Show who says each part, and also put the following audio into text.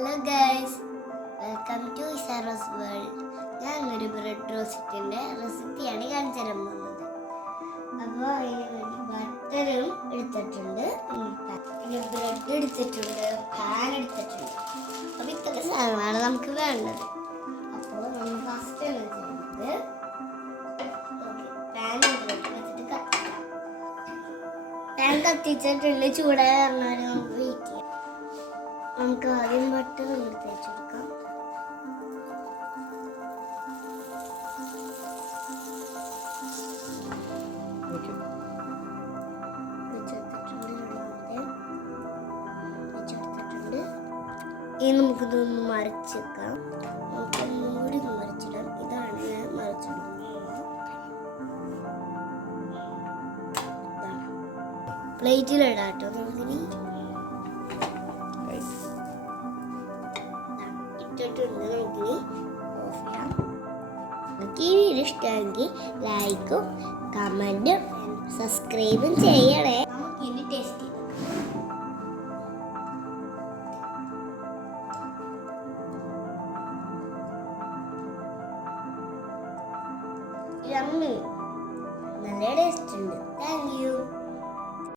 Speaker 1: Hello guys welcome to ഇസാറോസ് world ഞാൻ ഒരു ബ്രെഡ് റോസ്റ്റിന്റെ റെസിപ്പിയാണ് കാണിച്ചു തരാൻ പോകുന്നത്. അപ്പോൾ അതിന് വേണ്ടി ബട്ടറും എടുത്തിട്ടുണ്ട്. പിന്നെ ബ്രെഡ് എടുത്തിട്ടുണ്ട് പാൻ എടുത്തിട്ടുണ്ട്. അപ്പോൾ ഇത്ര സാധനമാണ് നമുക്ക് വേണ്ടത്. അപ്പോൾ നമ്മൾ ഫസ്റ്റ് ആണ് ചെയ്യുന്നത്. പാൻ വെച്ചിട്ട് കത്തിക്കാം. പാൻ കത്തിച്ചിട്ടുണ്ട് ചൂടായ പറഞ്ഞാൽ നമുക്ക് വെയിറ്റ് ചെയ്യാം. നമുക്ക് ആദ്യം ബട്ടർ എടുത്ത് വെച്ചെടുക്കാം. ഇനി നമുക്കിതൊന്ന് മറിച്ചേക്കാം നമുക്ക് മൂടി മറിച്ചിടാം. ഇതാണ് ഞാൻ മറിച്ചിടുന്നത്. പ്ലേറ്റിലിടാം കേട്ടോ. നമുക്കിനി ഇട്ടിട്ടുണ്ട് നമുക്കിനി ഓഫ് ചെയ്യാം നിങ്ങൾക്ക് ഈ വീഡിയോ ഇഷ്ടമെങ്കിൽ ലൈക്കും കമന്റും സബ്സ്ക്രൈബും ചെയ്യണേ. നമുക്കിനി ടേസ്റ്റ് യമ്മി നല്ല ടേസ്റ്റ് ഉണ്ട്. Thank you